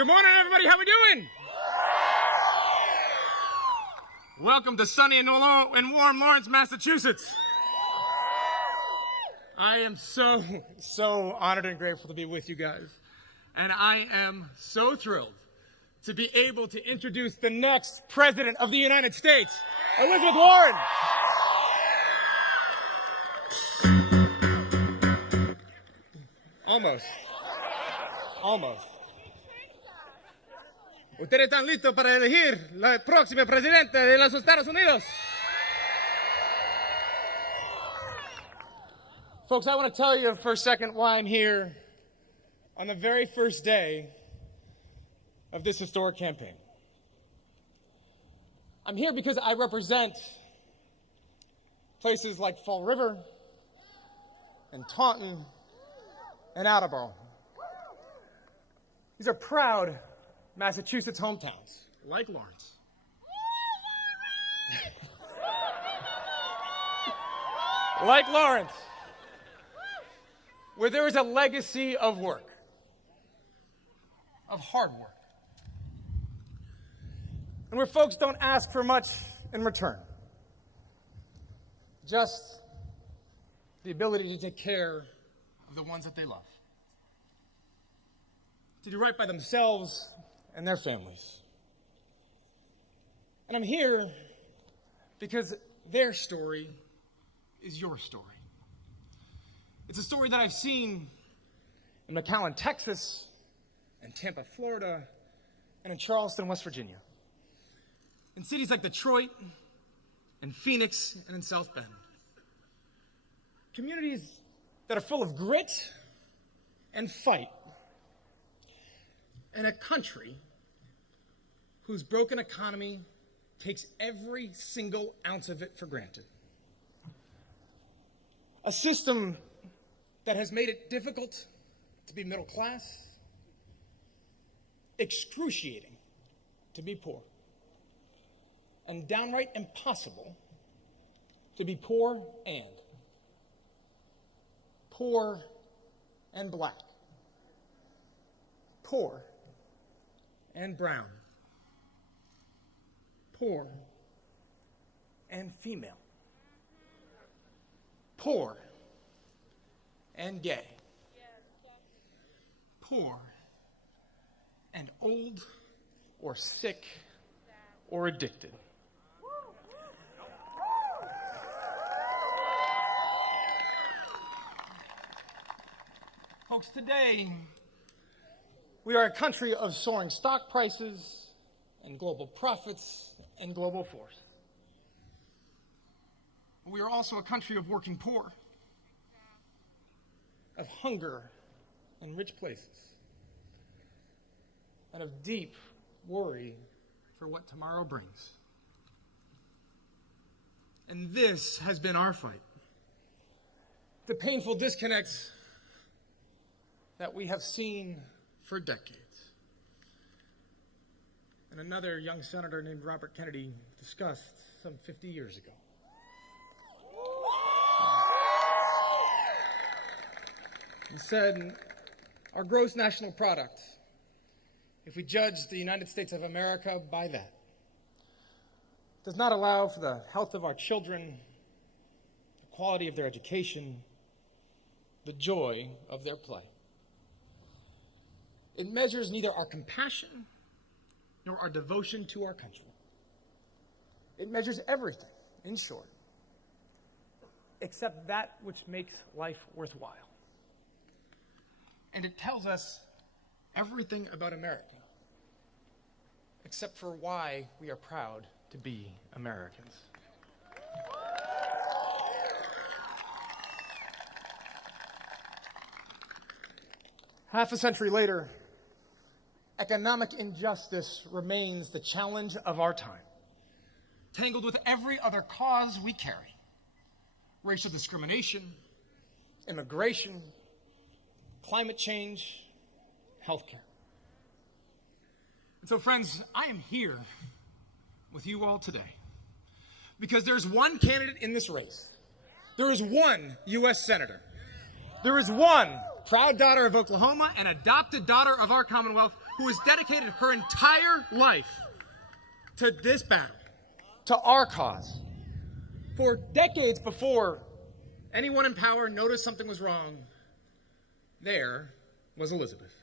Good morning, everybody. How we doing? Welcome to sunny and warm Lawrence, Massachusetts. I am so honored and grateful to be with you guys. And I am so thrilled to be able to introduce the next President of the United States, Elizabeth Warren. Almost. ¿Ustedes están listos para elegir la próxima presidenta de los Estados Unidos? Folks, I want to tell you for a second why I'm here on the very first day of this historic campaign. I'm here because I represent places like Fall River and Taunton and Attleboro. These are proud Massachusetts hometowns, like Lawrence. Like Lawrence, where there is a legacy of work, of hard work, and where folks don't ask for much in return, just the ability to take care of the ones that they love, to do right by themselves and their families. And I'm here because their story is your story. It's a story that I've seen in McAllen, Texas, and Tampa, Florida, and in Charleston, West Virginia. In cities like Detroit, and Phoenix, and in South Bend. Communities that are full of grit and fight. And a country whose broken economy takes every single ounce of it for granted. A system that has made it difficult to be middle class, excruciating to be poor, and downright impossible to be poor and black, poor and brown, poor and female, poor and gay, poor and old or sick or addicted. Folks, today, we are a country of soaring stock prices and global profits and global force. We are also a country of working poor, of hunger in rich places, and of deep worry for what tomorrow brings. And this has been our fight. The painful disconnects that we have seen for decades. And another young senator named Robert Kennedy discussed some 50 years ago. He said, our gross national product, if we judge the United States of America by that, does not allow for the health of our children, the quality of their education, the joy of their play. It measures neither our compassion nor our devotion to our country. It measures everything, in short, except that which makes life worthwhile. And it tells us everything about America, except for why we are proud to be Americans. Half a century later, economic injustice remains the challenge of our time, tangled with every other cause we carry: racial discrimination, immigration, climate change, healthcare. And so, friends, I am here with you all today because there's one candidate in this race. There is one U.S. Senator. There is one proud daughter of Oklahoma and adopted daughter of our Commonwealth who has dedicated her entire life to this battle, to our cause. For decades before anyone in power noticed something was wrong, there was Elizabeth.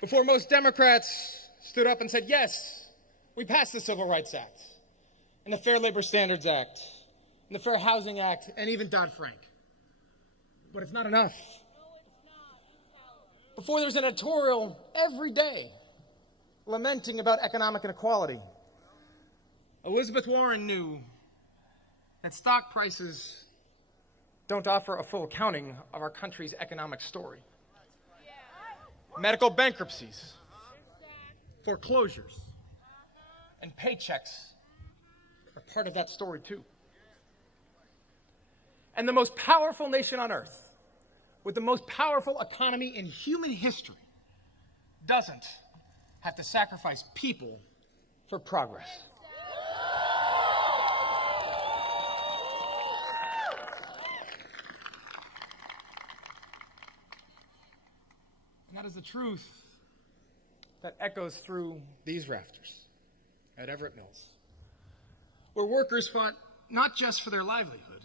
Before most Democrats stood up and said, yes, we passed the Civil Rights Act, and the Fair Labor Standards Act, and the Fair Housing Act, and even Dodd-Frank. But it's not enough. Before there was an editorial every day lamenting about economic inequality, Elizabeth Warren knew that stock prices don't offer a full accounting of our country's economic story. Medical bankruptcies, foreclosures, and paychecks are part of that story too. And the most powerful nation on earth, with the most powerful economy in human history, doesn't have to sacrifice people for progress. And that is the truth that echoes through these rafters at Everett Mills, where workers fought not just for their livelihood,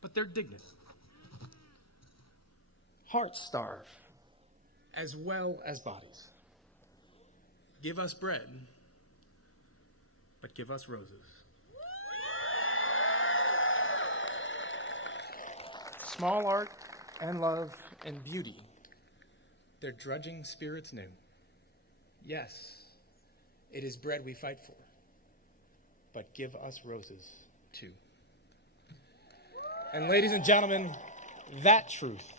but their dignity. Hearts starve, as well as bodies. Give us bread, but give us roses. Small art and love and beauty, their drudging spirits knew. Yes, it is bread we fight for, but give us roses too. And ladies and gentlemen, that truth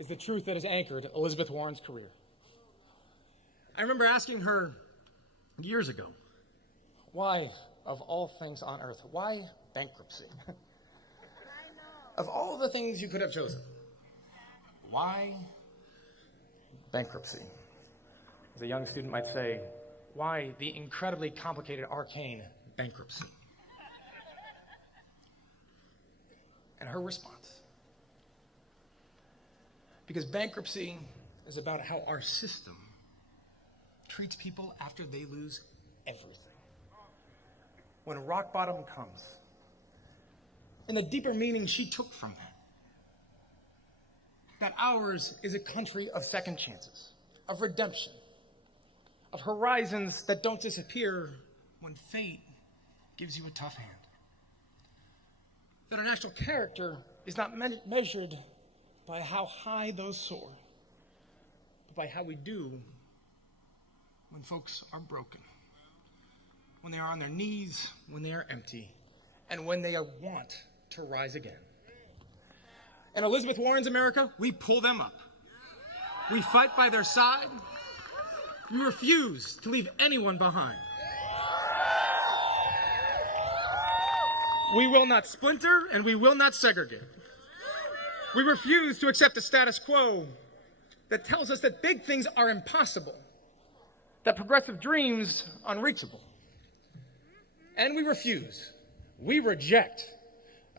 is the truth that has anchored Elizabeth Warren's career. I remember asking her years ago, why, of all things on earth, why bankruptcy? Of all the things you could have chosen, why bankruptcy? As a young student might say, why the incredibly complicated, arcane bankruptcy? And her response, because bankruptcy is about how our system treats people after they lose everything. When rock bottom comes. And the deeper meaning she took from that ours is a country of second chances, of redemption, of horizons that don't disappear when fate gives you a tough hand. That our national character is not measured by how high those soar, but by how we do when folks are broken, when they are on their knees, when they are empty, and when they want to rise again. In Elizabeth Warren's America, we pull them up. We fight by their side. We refuse to leave anyone behind. We will not splinter and we will not segregate. We refuse to accept a status quo that tells us that big things are impossible, that progressive dreams unreachable. And we reject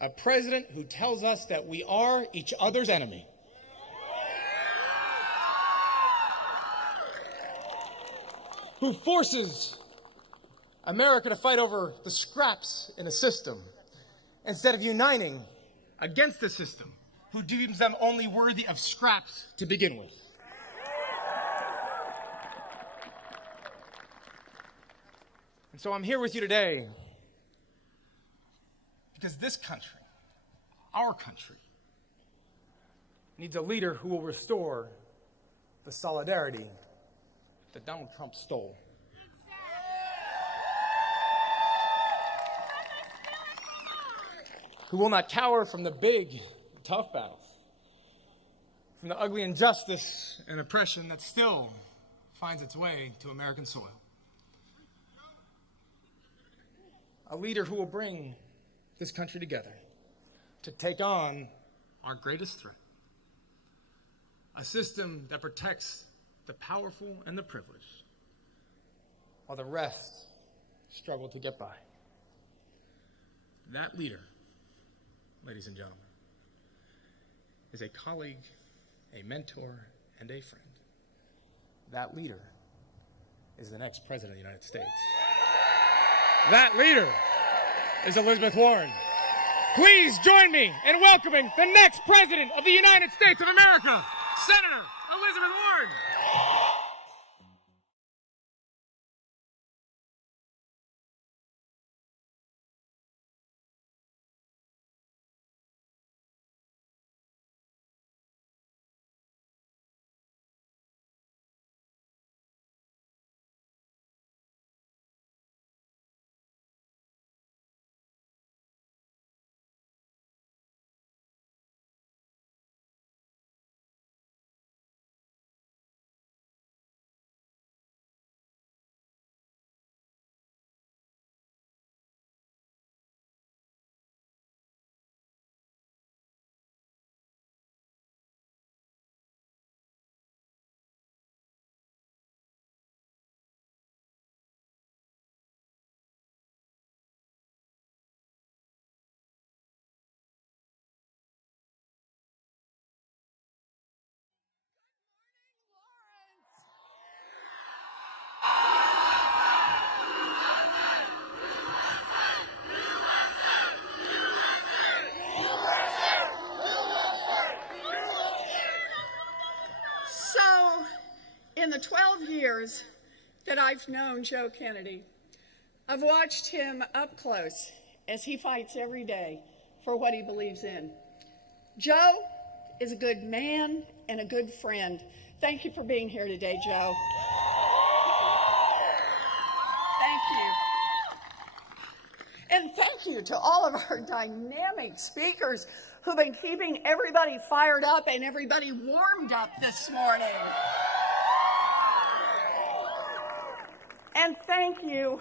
a president who tells us that we are each other's enemy. Who forces America to fight over the scraps in a system instead of uniting against the system, who deems them only worthy of scraps to begin with. And so I'm here with you today because this country, our country, needs a leader who will restore the solidarity that Donald Trump stole. Who will not cower from the big, tough battles, from the ugly injustice and oppression that still finds its way to American soil. A leader who will bring this country together to take on our greatest threat. A system that protects the powerful and the privileged, while the rest struggle to get by. That leader ladies and gentlemen, is a colleague, a mentor, and a friend. That leader is the next President of the United States. That leader is Elizabeth Warren. Please join me in welcoming the next President of the United States of America, Senator Elizabeth Warren. In the 12 years that I've known Joe Kennedy, I've watched him up close as he fights every day for what he believes in. Joe is a good man and a good friend. Thank you for being here today, Joe. Thank you. And thank you to all of our dynamic speakers who've been keeping everybody fired up and everybody warmed up this morning. And thank you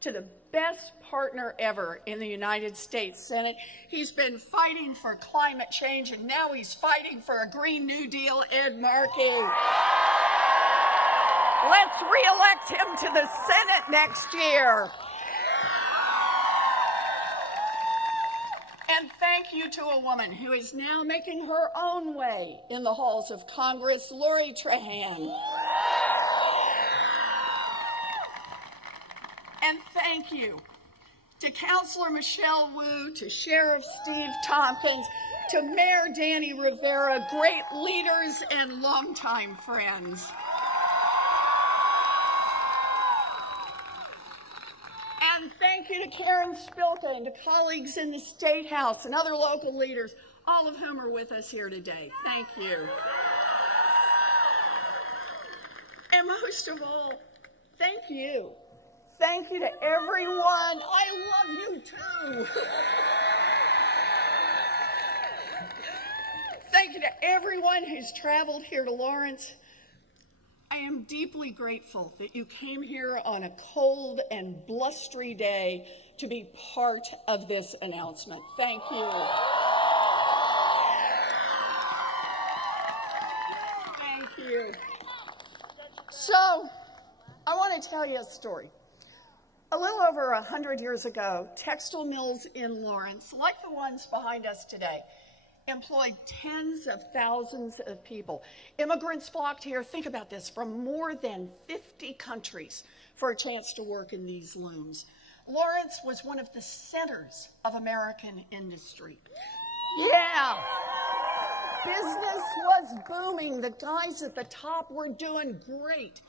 to the best partner ever in the United States Senate. He's been fighting for climate change, and now he's fighting for a Green New Deal, Ed Markey. Let's re-elect him to the Senate next year. And thank you to a woman who is now making her own way in the halls of Congress, Lori Trahan. And thank you to Councilor Michelle Wu, to Sheriff Steve Tompkins, to Mayor Danny Rivera, great leaders and longtime friends. And thank you to Karen Spilka and to colleagues in the State House and other local leaders, all of whom are with us here today. Thank you. And most of all, thank you. Thank you to everyone. I love you too. Thank you to everyone who's traveled here to Lawrence. I am deeply grateful that you came here on a cold and blustery day to be part of this announcement. Thank you. Thank you. So, I want to tell you a story. A little over 100 years ago, textile mills in Lawrence, like the ones behind us today, employed tens of thousands of people. Immigrants flocked here, think about this, from more than 50 countries for a chance to work in these looms. Lawrence was one of the centers of American industry. Yeah, business was booming. The guys at the top were doing great.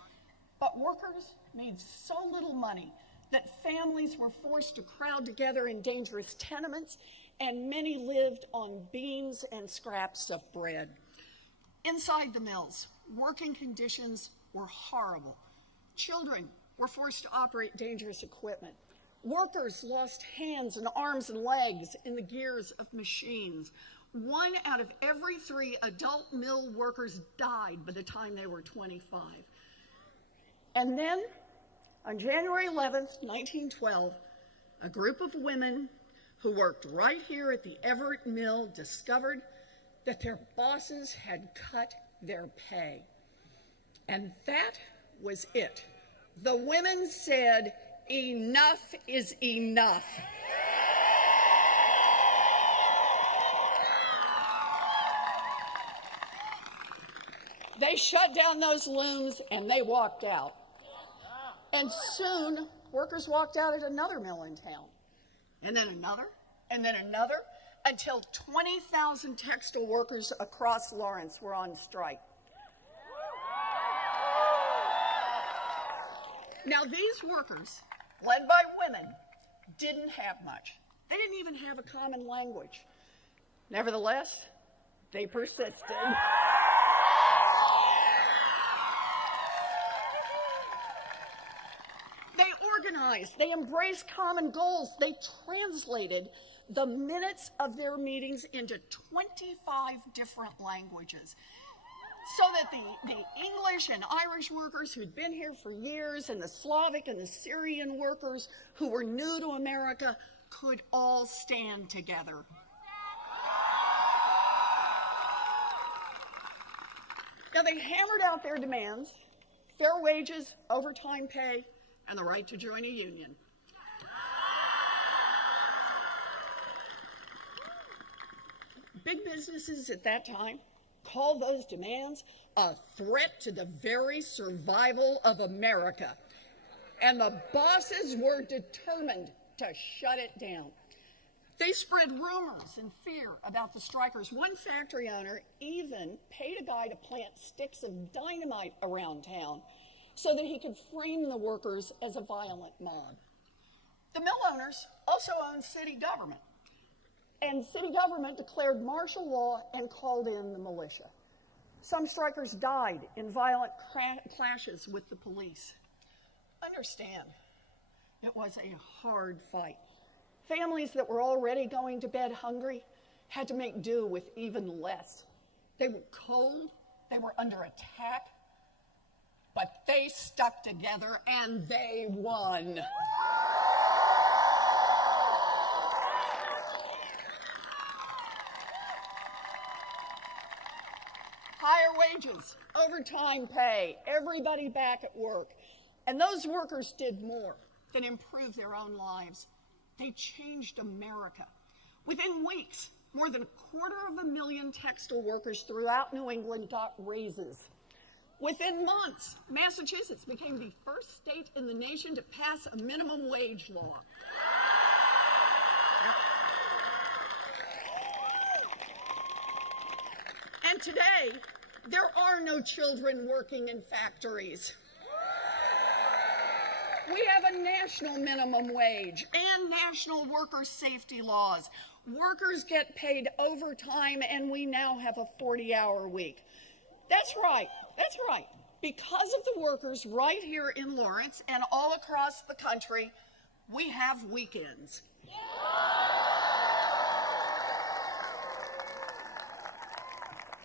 But workers made so little money that families were forced to crowd together in dangerous tenements, and many lived on beans and scraps of bread. Inside the mills, working conditions were horrible. Children were forced to operate dangerous equipment. Workers lost hands and arms and legs in the gears of machines. 1 out of every 3 adult mill workers died by the time they were 25. And then, on January 11th, 1912, a group of women who worked right here at the Everett Mill discovered that their bosses had cut their pay. And that was it. The women said, "Enough is enough." They shut down those looms and they walked out. And soon, workers walked out at another mill in town. And then another, and then another, until 20,000 textile workers across Lawrence were on strike. Now, these workers, led by women, didn't have much. They didn't even have a common language. Nevertheless, they persisted. They organized, they embraced common goals, they translated the minutes of their meetings into 25 different languages, so that the English and Irish workers who'd been here for years and the Slavic and the Syrian workers who were new to America could all stand together. Now, they hammered out their demands: fair wages, overtime pay, and the right to join a union. Big businesses at that time called those demands a threat to the very survival of America. And the bosses were determined to shut it down. They spread rumors and fear about the strikers. One factory owner even paid a guy to plant sticks of dynamite around town so that he could frame the workers as a violent mob. The mill owners also owned city government. And city government declared martial law and called in the militia. Some strikers died in violent clashes with the police. Understand, it was a hard fight. Families that were already going to bed hungry had to make do with even less. They were cold, they were under attack, but they stuck together and they won. Higher wages, overtime pay, everybody back at work. And those workers did more than improve their own lives. They changed America. Within weeks, more than 250,000 textile workers throughout New England got raises. Within months, Massachusetts became the first state in the nation to pass a minimum wage law. And today, there are no children working in factories. We have a national minimum wage and national worker safety laws. Workers get paid overtime, and we now have a 40-hour week. That's right. Because of the workers right here in Lawrence and all across the country, we have weekends.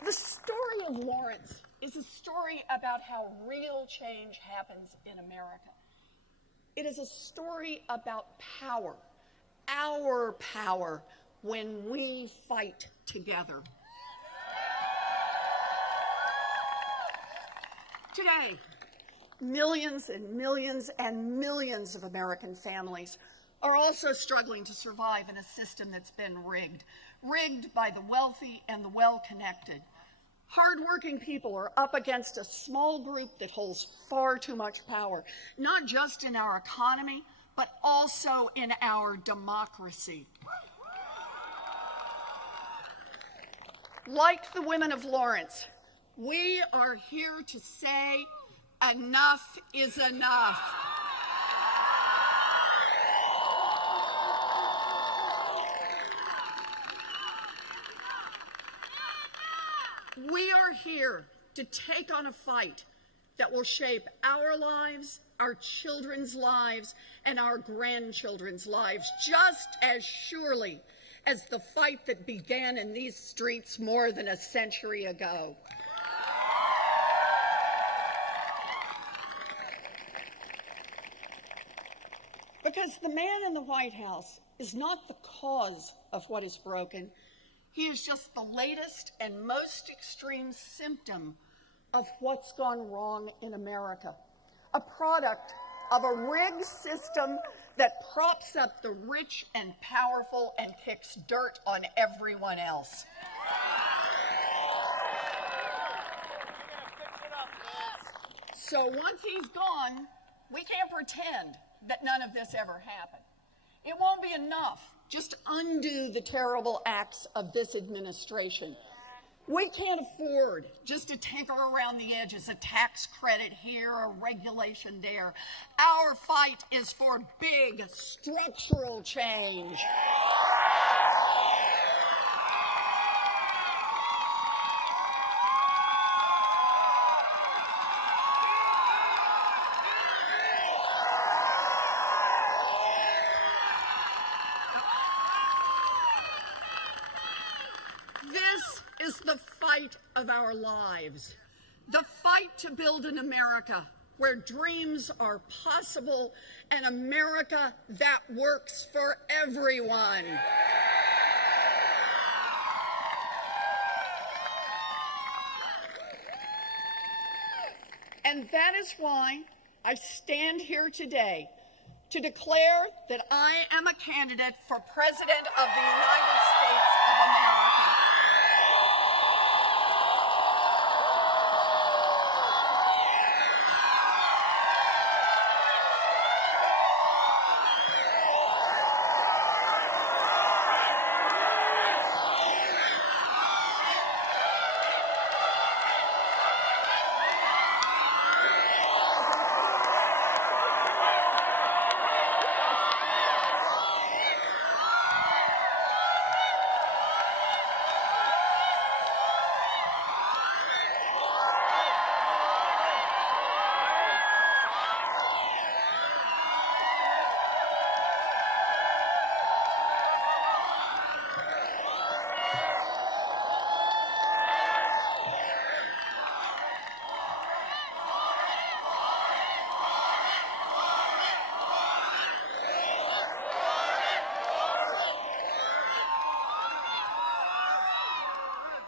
The story of Lawrence is a story about how real change happens in America. It is a story about power, our power, when we fight together. Today, millions and millions and millions of American families are also struggling to survive in a system that's been rigged by the wealthy and the well-connected. Hardworking people are up against a small group that holds far too much power, not just in our economy, but also in our democracy. Like the women of Lawrence, we are here to say enough is enough. We are here to take on a fight that will shape our lives, our children's lives, and our grandchildren's lives just as surely as the fight that began in these streets more than a century ago. Because the man in the White House is not the cause of what is broken. He is just the latest and most extreme symptom of what's gone wrong in America. A product of a rigged system that props up the rich and powerful and kicks dirt on everyone else. So once he's gone, we can't pretend that none of this ever happened. It won't be enough just to undo the terrible acts of this administration. We can't afford just to tinker around the edges, a tax credit here, a regulation there. Our fight is for big structural change. This is the fight of our lives. The fight to build an America where dreams are possible, an America that works for everyone. And that is why I stand here today to declare that I am a candidate for President of the United States of America.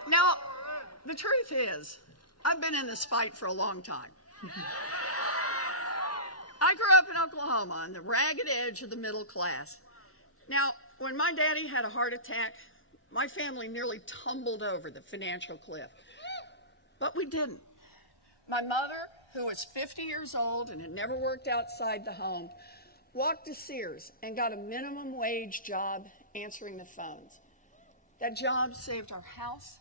Now, the truth is, I've been in this fight for a long time. I grew up in Oklahoma on the ragged edge of the middle class. Now, when my daddy had a heart attack, my family nearly tumbled over the financial cliff. But we didn't. My mother, who was 50 years old and had never worked outside the home, walked to Sears and got a minimum wage job answering the phones. That job saved our house,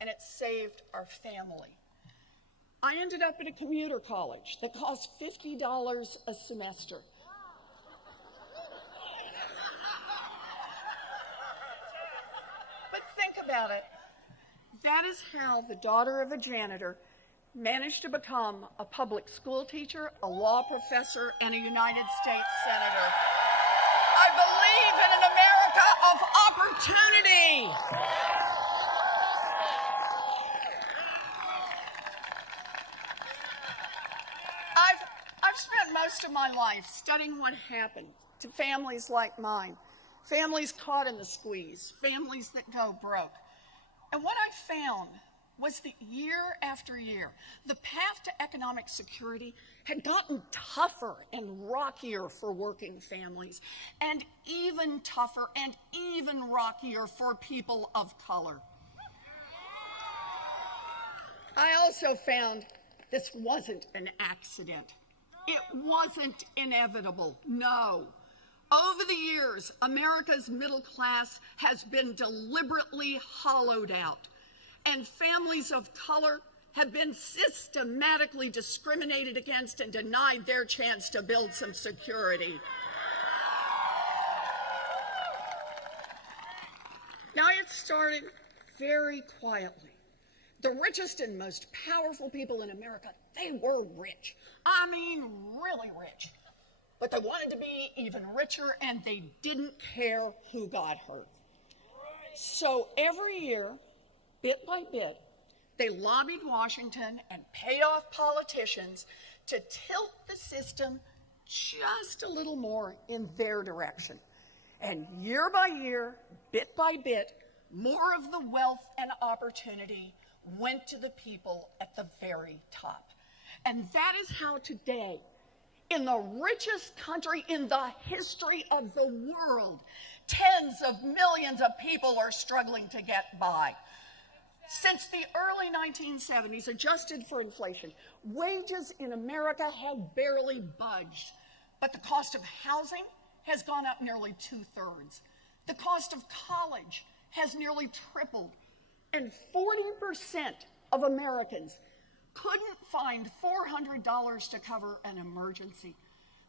and it saved our family. I ended up at a commuter college that cost $50 a semester. But think about it. That is how the daughter of a janitor managed to become a public school teacher, a law professor, and a United States senator. I believe in an America of opportunity. I've spent most of my life studying what happened to families like mine, families caught in the squeeze, families that go broke. And what I found was that year after year, the path to economic security had gotten tougher and rockier for working families, and even tougher and even rockier for people of color. I also found this wasn't an accident. It wasn't inevitable, no. Over the years, America's middle class has been deliberately hollowed out, and families of color have been systematically discriminated against and denied their chance to build some security. Now, it started very quietly. The richest and most powerful people in America, they were rich. I mean, really rich. But they wanted to be even richer, and they didn't care who got hurt. So every year, bit by bit, they lobbied Washington and paid off politicians to tilt the system just a little more in their direction. And year by year, bit by bit, more of the wealth and opportunity went to the people at the very top. And that is how today, in the richest country in the history of the world, tens of millions of people are struggling to get by. Since the early 1970s, adjusted for inflation, wages in America have barely budged. But the cost of housing has gone up nearly 2/3. The cost of college has nearly tripled. And 40% of Americans couldn't find $400 to cover an emergency.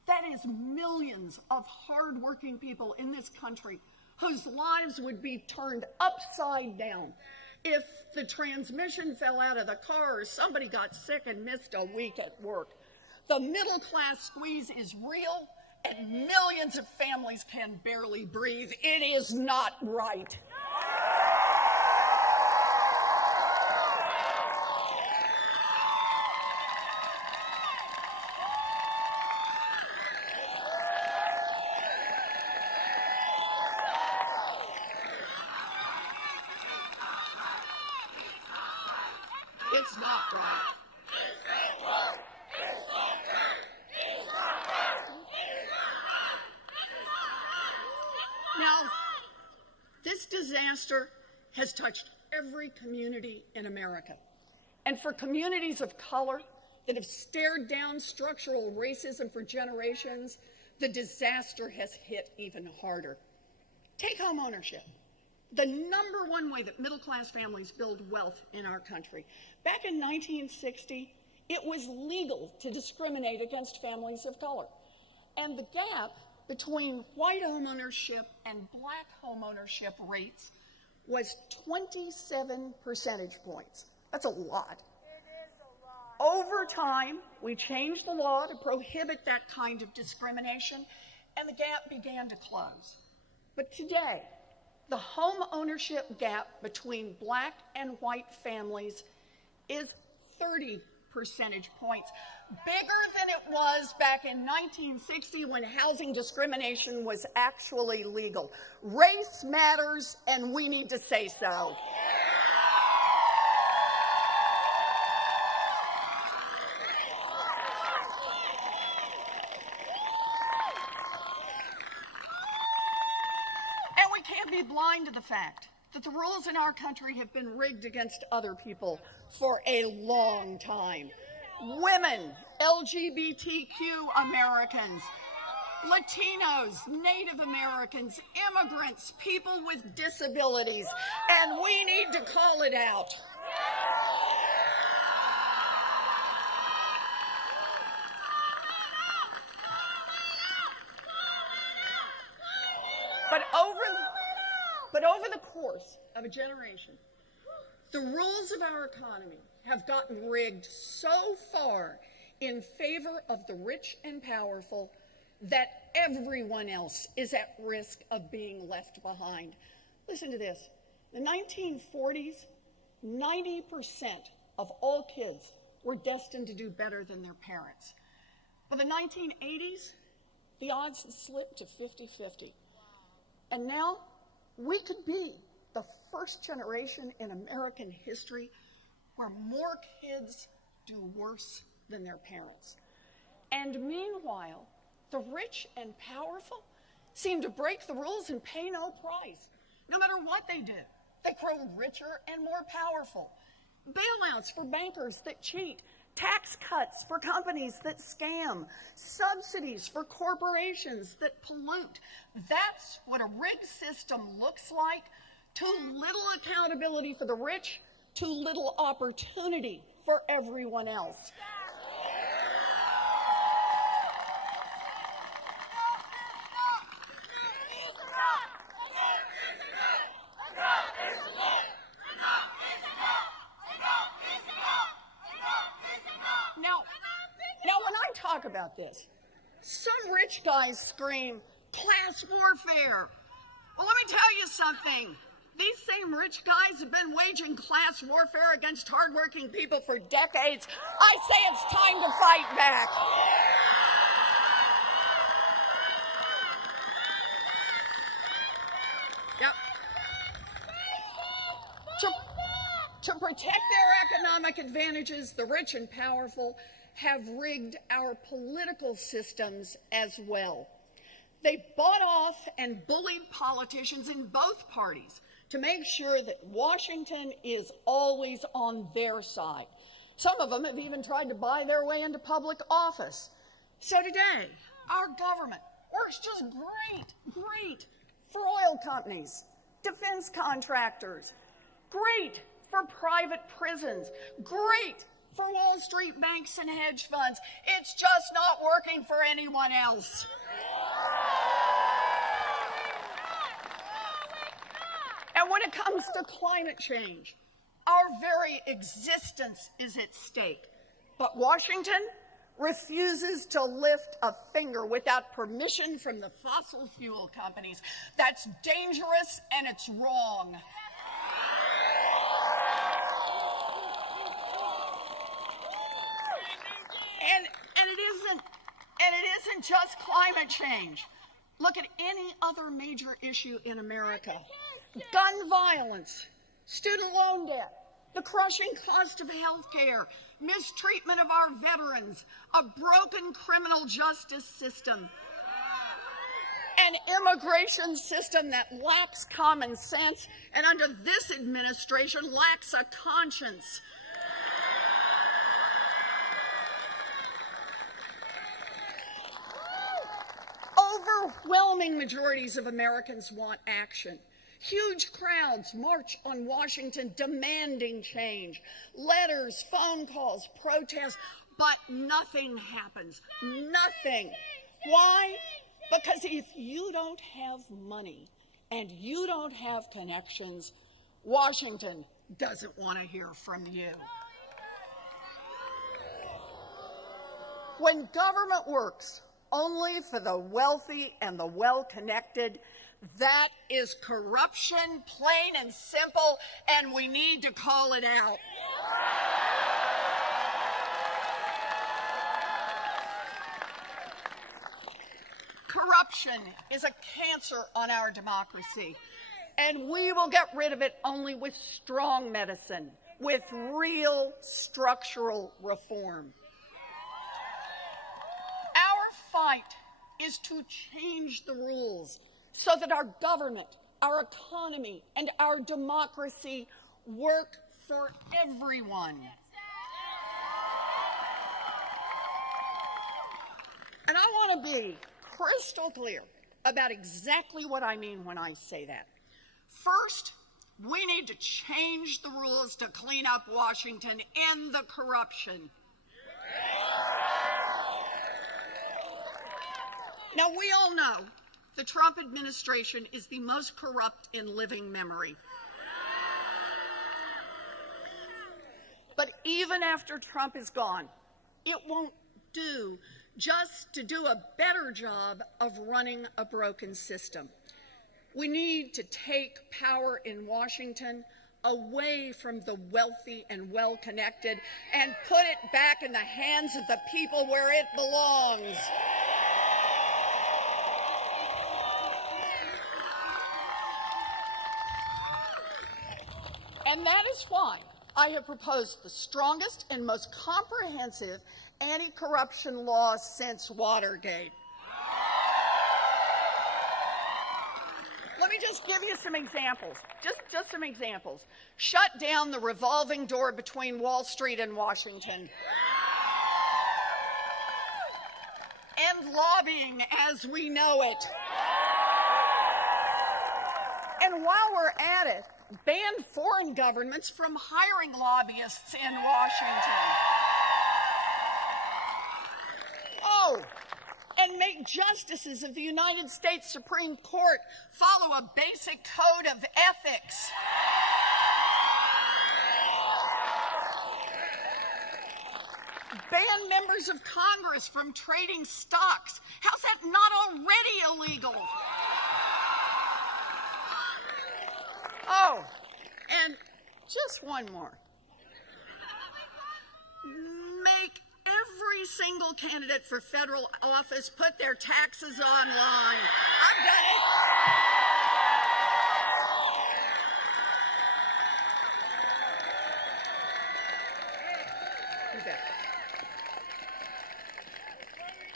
That is millions of hardworking people in this country whose lives would be turned upside down if the transmission fell out of the car or somebody got sick and missed a week at work. The middle class squeeze is real, and millions of families can barely breathe. It is not right. It's not right. Now, this disaster has touched every community in America. And for communities of color that have stared down structural racism for generations, the disaster has hit even harder. Take home ownership. The number one way that middle-class families build wealth in our country. Back in 1960, it was legal to discriminate against families of color. And the gap between white homeownership and black homeownership rates was 27 percentage points. That's a lot. It is a lot. Over time, we changed the law to prohibit that kind of discrimination, and the gap began to close. But today, the home ownership gap between black and white families is 30 percentage points, bigger than it was back in 1960 when housing discrimination was actually legal. Race matters, and we need to say so. And we can't be blind to the fact that the rules in our country have been rigged against other people for a long time. Women, LGBTQ Americans, Latinos, Native Americans, immigrants, people with disabilities, and we need to call it out. But over the course of a generation, the rules of our economy have gotten rigged so far in favor of the rich and powerful that everyone else is at risk of being left behind. Listen to this. In the 1940s, 90% of all kids were destined to do better than their parents. By the 1980s, the odds slipped to 50-50. And now, we could be the first generation in American history where more kids do worse than their parents. And meanwhile, the rich and powerful seem to break the rules and pay no price. No matter what they do, they grow richer and more powerful. Bailouts for bankers that cheat, tax cuts for companies that scam, subsidies for corporations that pollute. That's what a rigged system looks like. Too little accountability for the rich, too little opportunity for everyone else. Now, when I talk about this, some rich guys scream, class warfare. Well, let me tell you something. These same rich guys have been waging class warfare against hardworking people for decades. I say it's time to fight back. Yep. To protect their economic advantages, the rich and powerful have rigged our political systems as well. They bought off and bullied politicians in both parties to make sure that Washington is always on their side. Some of them have even tried to buy their way into public office. So today, our government works just great for oil companies, defense contractors, great for private prisons, great for Wall Street banks and hedge funds. It's just not working for anyone else. And when it comes to climate change, our very existence is at stake. But Washington refuses to lift a finger without permission from the fossil fuel companies. That's dangerous and it's wrong. And it isn't just climate change. Look at any other major issue in America. Gun violence, student loan debt, the crushing cost of health care, mistreatment of our veterans, a broken criminal justice system, an immigration system that lacks common sense and under this administration lacks a conscience. Overwhelming majorities of Americans want action. Huge crowds march on Washington demanding change. Letters, phone calls, protests, but nothing happens. Nothing. Why? Because if you don't have money and you don't have connections, Washington doesn't want to hear from you. When government works only for the wealthy and the well-connected, that is corruption, plain and simple, and we need to call it out. Corruption is a cancer on our democracy, and we will get rid of it only with strong medicine, with real structural reform. Fight is to change the rules so that our government, our economy, and our democracy work for everyone. And I want to be crystal clear about exactly what I mean when I say that. First, we need to change the rules to clean up Washington and the corruption. Now, we all know the Trump administration is the most corrupt in living memory. But even after Trump is gone, it won't do just to do a better job of running a broken system. We need to take power in Washington away from the wealthy and well-connected and put it back in the hands of the people where it belongs. And that is why I have proposed the strongest and most comprehensive anti-corruption law since Watergate. Let me just give you some examples, just some examples. Shut down the revolving door between Wall Street and Washington. End lobbying as we know it. And while we're at it, ban foreign governments from hiring lobbyists in Washington. Oh, and make justices of the United States Supreme Court follow a basic code of ethics. Ban members of Congress from trading stocks. How's that not already illegal? Oh, and just one more. Make every single candidate for federal office put their taxes online. I've done it. Okay.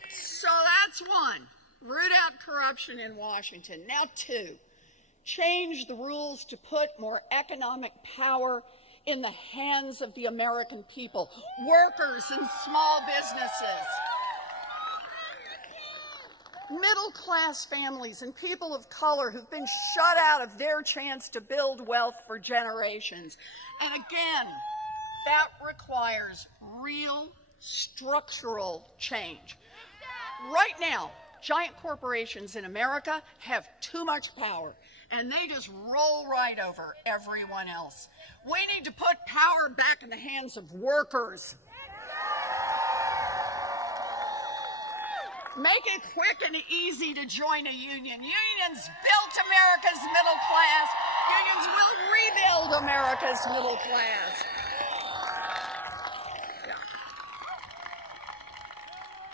So that's one. Root out corruption in Washington. Now two. change the rules to put more economic power in the hands of the American people, workers and small businesses. Middle-class families and people of color who've been shut out of their chance to build wealth for generations. And again, that requires real structural change. Right now, giant corporations in America have too much power, and they just roll right over everyone else. We need to put power back in the hands of workers. Make it quick and easy to join a union. Unions built America's middle class. Unions will rebuild America's middle class.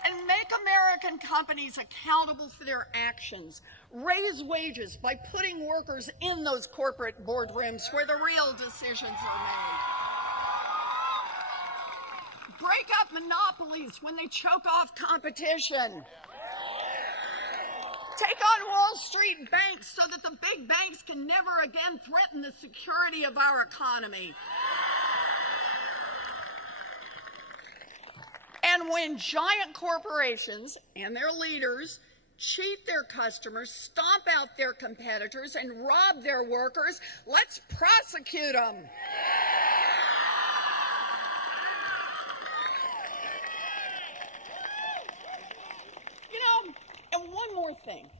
And make American companies accountable for their actions. Raise wages by putting workers in those corporate boardrooms where the real decisions are made. Break up monopolies when they choke off competition. Take on Wall Street banks so that the big banks can never again threaten the security of our economy. And when giant corporations and their leaders cheat their customers, stomp out their competitors, and rob their workers, let's prosecute them. And one more thing.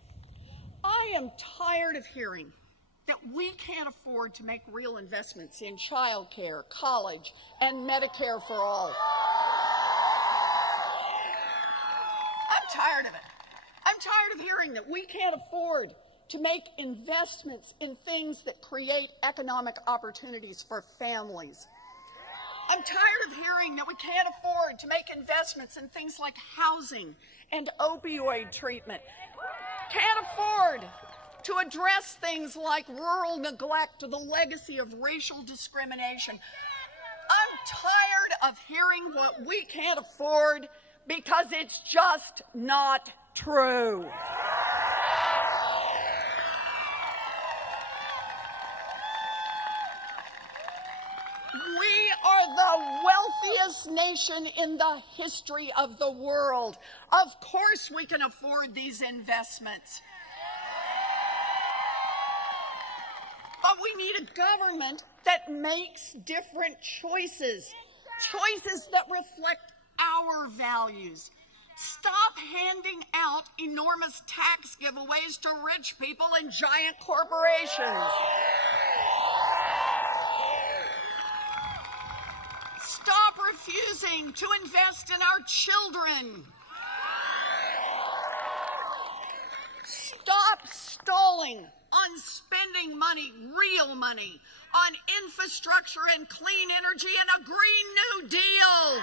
I am tired of hearing that we can't afford to make real investments in child care, college, and Medicare for all. I'm tired of it. I'm tired of hearing that we can't afford to make investments in things that create economic opportunities for families. I'm tired of hearing that we can't afford to make investments in things like housing and opioid treatment. Can't afford to address things like rural neglect or the legacy of racial discrimination. I'm tired of hearing what we can't afford because it's just not true. We are the wealthiest nation in the history of the world. Of course we can afford these investments. But we need a government that makes different choices, choices that reflect our values. Stop handing out enormous tax giveaways to rich people and giant corporations. Stop refusing to invest in our children. Stop stalling on spending money, real money, on infrastructure and clean energy and a Green New Deal.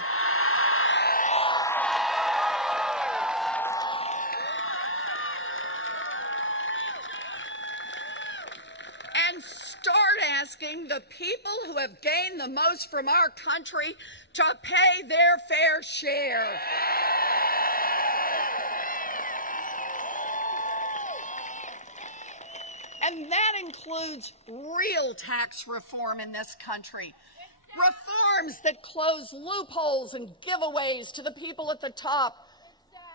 And start asking the people who have gained the most from our country to pay their fair share. And that includes real tax reform in this country. Reforms that close loopholes and giveaways to the people at the top,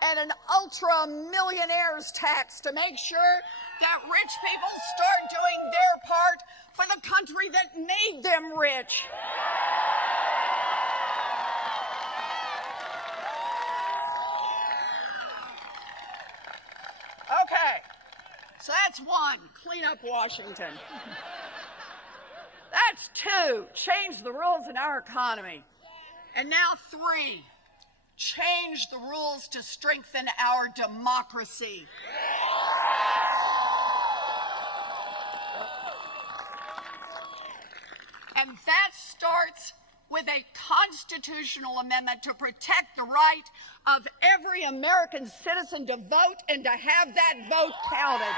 and an ultra-millionaires tax to make sure that rich people start doing their part for the country that made them rich. Okay, so that's one, clean up Washington. That's two, change the rules in our economy. And now three, change the rules to strengthen our democracy. And that starts with a constitutional amendment to protect the right of every American citizen to vote and to have that vote counted.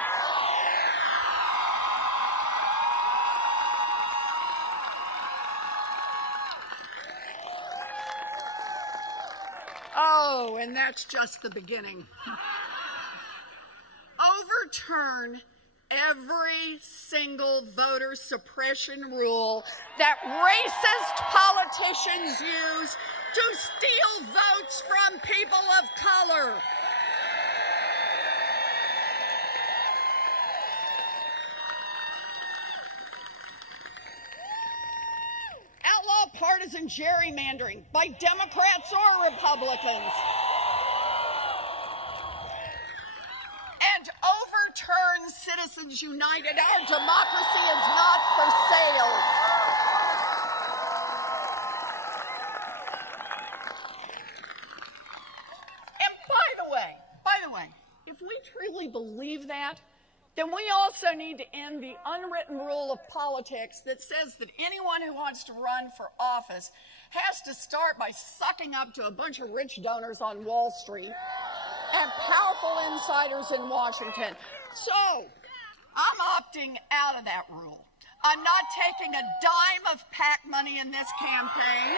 Oh, and that's just the beginning. Overturn every single voter suppression rule that racist politicians use to steal votes from people of color. Outlaw partisan gerrymandering by Democrats or Republicans. And overturn Citizens United. Our democracy is not for sale. And by the way, if we truly believe that, then we also need to end the unwritten rule of politics that says that anyone who wants to run for office has to start by sucking up to a bunch of rich donors on Wall Street and powerful insiders in Washington. So, I'm opting out of that rule. I'm not taking a dime of PAC money in this campaign.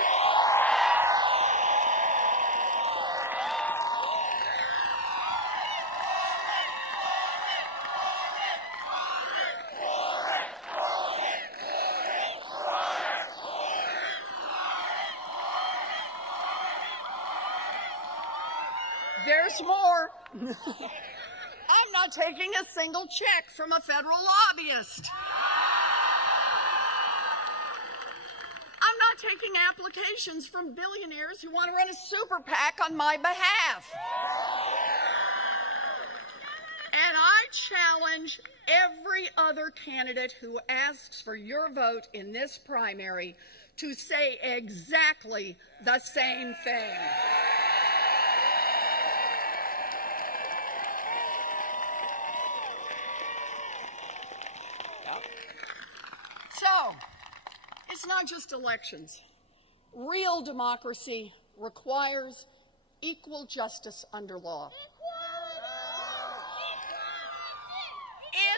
There's more. I'm not taking a single check from a federal lobbyist. I'm not taking applications from billionaires who want to run a super PAC on my behalf. And I challenge every other candidate who asks for your vote in this primary to say exactly the same thing. So, it's not just elections. Real democracy requires equal justice under law.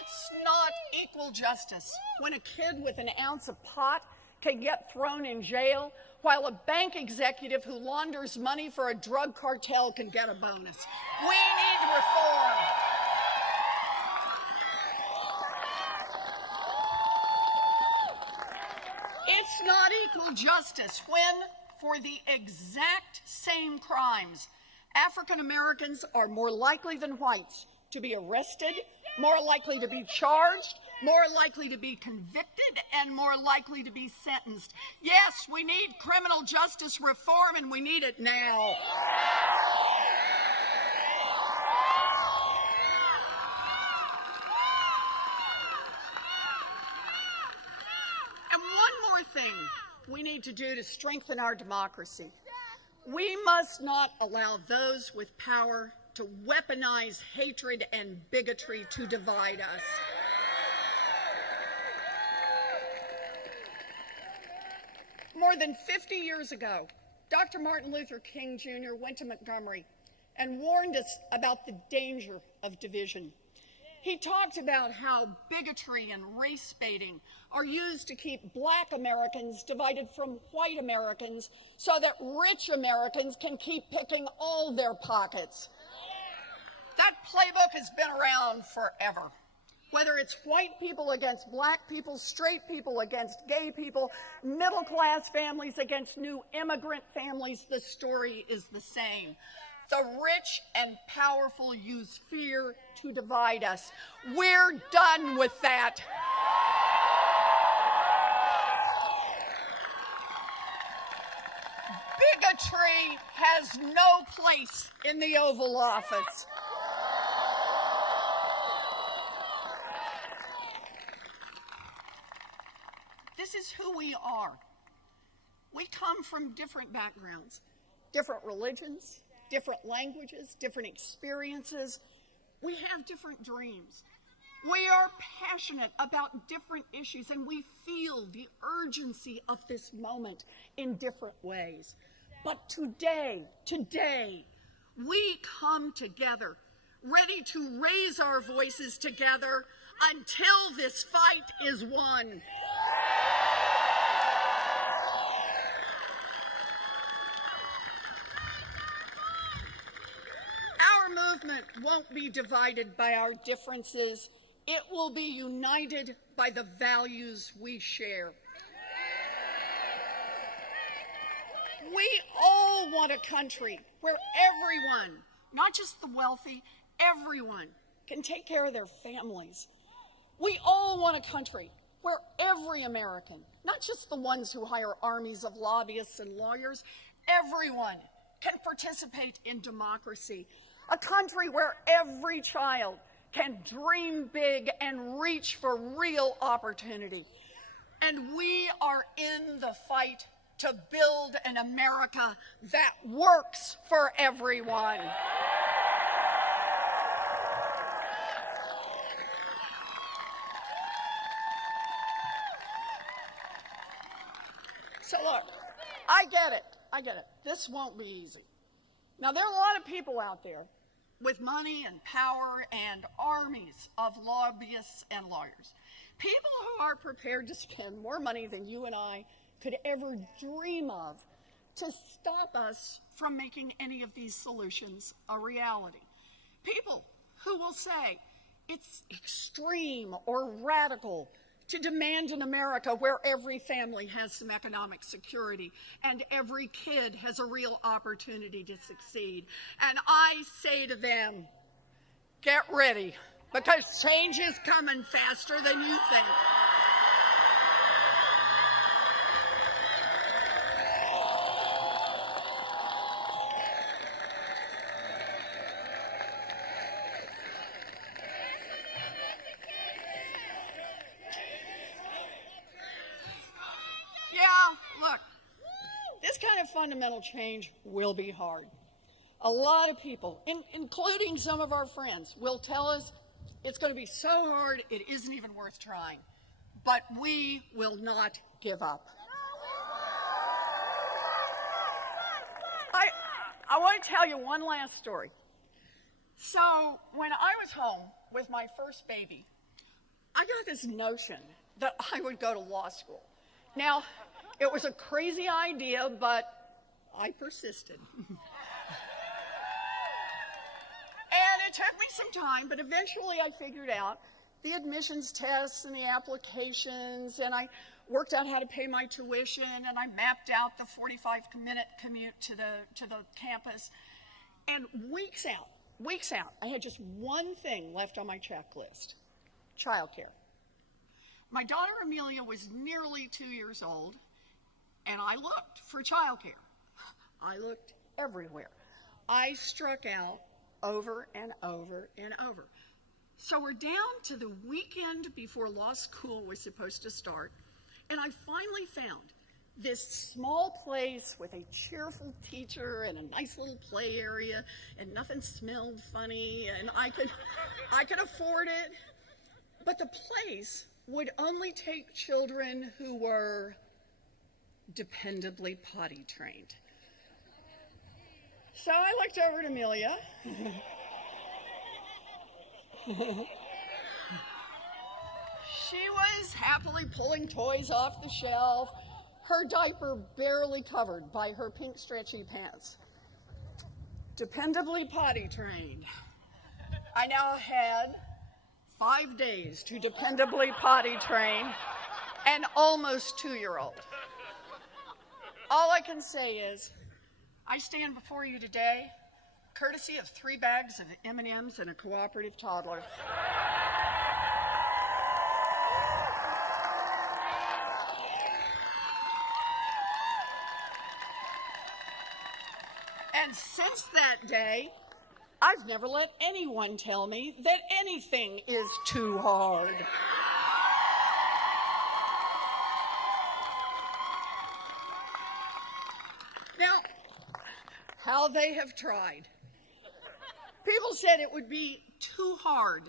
It's not equal justice when a kid with an ounce of pot can get thrown in jail while a bank executive who launders money for a drug cartel can get a bonus. We need reform. It's not equal justice when, for the exact same crimes, African Americans are more likely than whites to be arrested, more likely to be charged, more likely to be convicted, and more likely to be sentenced. Yes, we need criminal justice reform, and we need it now. And one more thing we need to do to strengthen our democracy. We must not allow those with power to weaponize hatred and bigotry to divide us. More than 50 years ago, Dr. Martin Luther King Jr. went to Montgomery and warned us about the danger of division. He talked about how bigotry and race baiting are used to keep black Americans divided from white Americans so that rich Americans can keep picking all their pockets. That playbook has been around forever. Whether it's white people against black people, straight people against gay people, middle-class families against new immigrant families, the story is the same. The rich and powerful use fear to divide us. We're done with that. Bigotry has no place in the Oval Office. This is who we are. We come from different backgrounds, different religions, different languages, different experiences. We have different dreams. We are passionate about different issues, and we feel the urgency of this moment in different ways. But today, we come together, ready to raise our voices together until this fight is won. Our movement won't be divided by our differences It will be united by the values we share. We all want a country where everyone, not just the wealthy, everyone can take care of their families. We all want a country where every American, not just the ones who hire armies of lobbyists and lawyers, everyone can participate in democracy. A country where every child can dream big and reach for real opportunity. And we are in the fight to build an America that works for everyone. So look, I get it. This won't be easy. Now, there are a lot of people out there with money and power and armies of lobbyists and lawyers. People who are prepared to spend more money than you and I could ever dream of to stop us from making any of these solutions a reality. People who will say it's extreme or radical to demand an America where every family has some economic security and every kid has a real opportunity to succeed. And I say to them, get ready, because change is coming faster than you think. This kind of fundamental change will be hard. A lot of people, including some of our friends, will tell us it's going to be so hard it isn't even worth trying. But we will not give up. I want to tell you one last story. So when I was home with my first baby, I got this notion that I would go to law school. Now, it was a crazy idea, but I persisted. And it took me some time, but eventually I figured out the admissions tests and the applications, and I worked out how to pay my tuition, and I mapped out the 45-minute commute to the campus. And weeks out, I had just one thing left on my checklist: childcare. My daughter Amelia was nearly 2 years old, and I looked for childcare. I looked everywhere. I struck out over and over and over. So we're down to the weekend before law school was supposed to start, and I finally found this small place with a cheerful teacher and a nice little play area, and nothing smelled funny, and I could afford it. But the place would only take children who were dependably potty trained. So I looked over at Amelia. She was happily pulling toys off the shelf, her diaper barely covered by her pink stretchy pants. Dependably potty trained. I now had 5 days to dependably potty train an almost 2-year-old. All I can say is, I stand before you today courtesy of 3 bags of M&Ms and a cooperative toddler. And since that day, I've never let anyone tell me that anything is too hard. Now, how they have tried. People said it would be too hard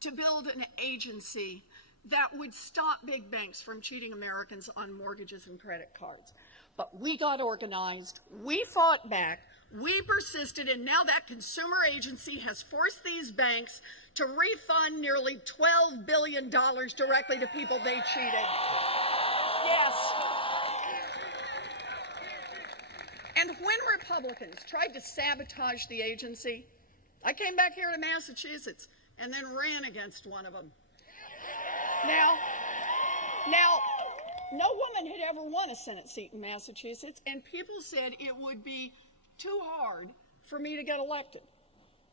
to build an agency that would stop big banks from cheating Americans on mortgages and credit cards. But we got organized, we fought back, we persisted, and now that consumer agency has forced these banks to refund nearly $12 billion directly to people they cheated. Yes. And when Republicans tried to sabotage the agency, I came back here to Massachusetts and then ran against one of them. Now, no woman had ever won a Senate seat in Massachusetts, and people said it would be too hard for me to get elected.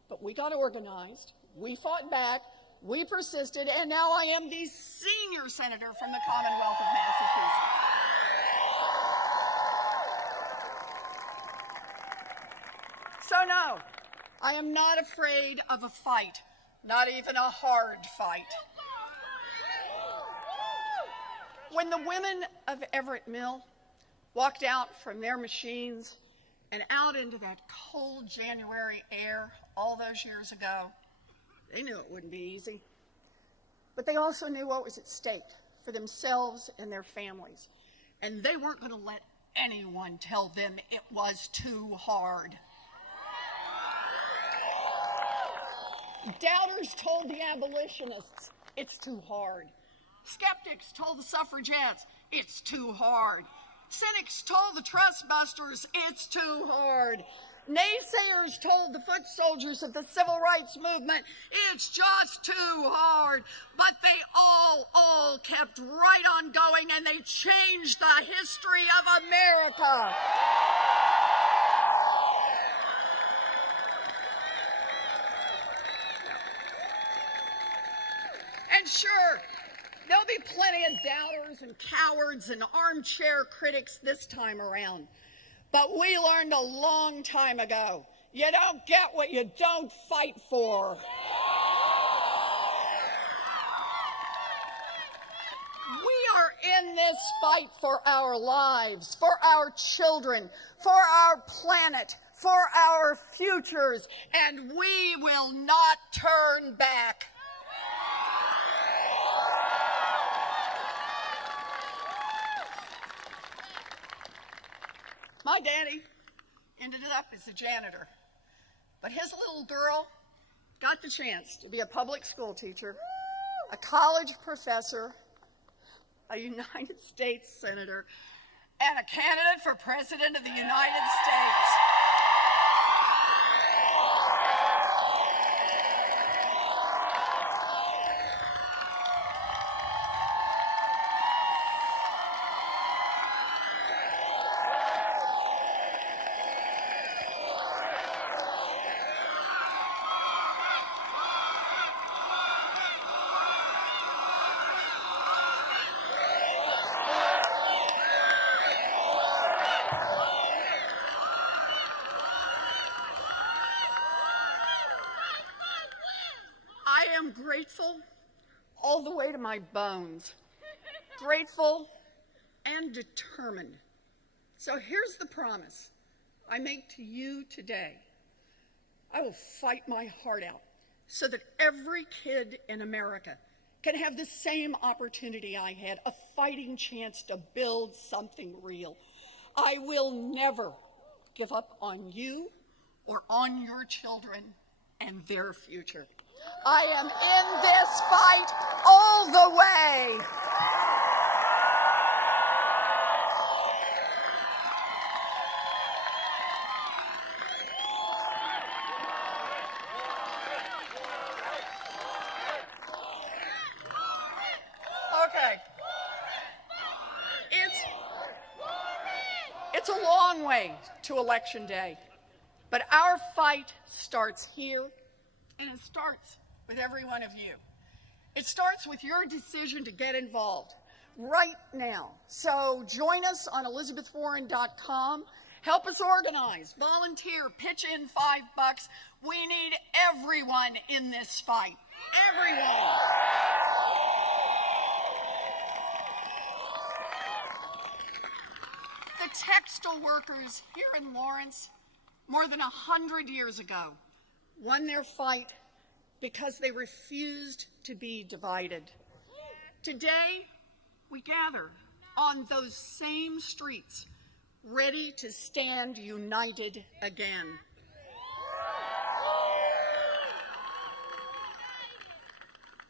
But we got organized, we fought back, we persisted, and now I am the senior senator from the Commonwealth of Massachusetts. So no, I am not afraid of a fight, not even a hard fight. When the women of Everett Mill walked out from their machines and out into that cold January air all those years ago, they knew it wouldn't be easy. But they also knew what was at stake for themselves and their families. And they weren't going to let anyone tell them it was too hard. Doubters told the abolitionists, it's too hard. Skeptics told the suffragettes, it's too hard. Cynics told the trust busters, it's too hard. Naysayers told the foot soldiers of the civil rights movement, it's just too hard. But they all kept right on going, and they changed the history of America. And sure, there'll be plenty of doubters and cowards and armchair critics this time around. But we learned a long time ago, you don't get what you don't fight for. We are in this fight for our lives, for our children, for our planet, for our futures, and we will not turn back. My daddy ended up as a janitor, but his little girl got the chance to be a public school teacher, a college professor, a United States senator, and a candidate for president of the United States. Grateful all the way to my bones. Grateful and determined. So here's the promise I make to you today. I will fight my heart out so that every kid in America can have the same opportunity I had, a fighting chance to build something real. I will never give up on you or on your children and their future. I am in this fight all the way. Okay. It's a long way to Election Day, but our fight starts here. And it starts with every one of you. It starts with your decision to get involved right now. So join us on ElizabethWarren.com. Help us organize, volunteer, pitch in $5. We need everyone in this fight. Everyone. The textile workers here in Lawrence, more than 100 years ago, won their fight because they refused to be divided. Today, we gather on those same streets, ready to stand united again.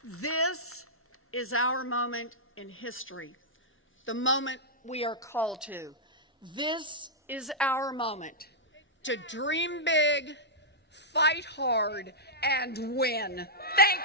This is our moment in history, the moment we are called to. This is our moment to dream big, fight hard, and win. Thank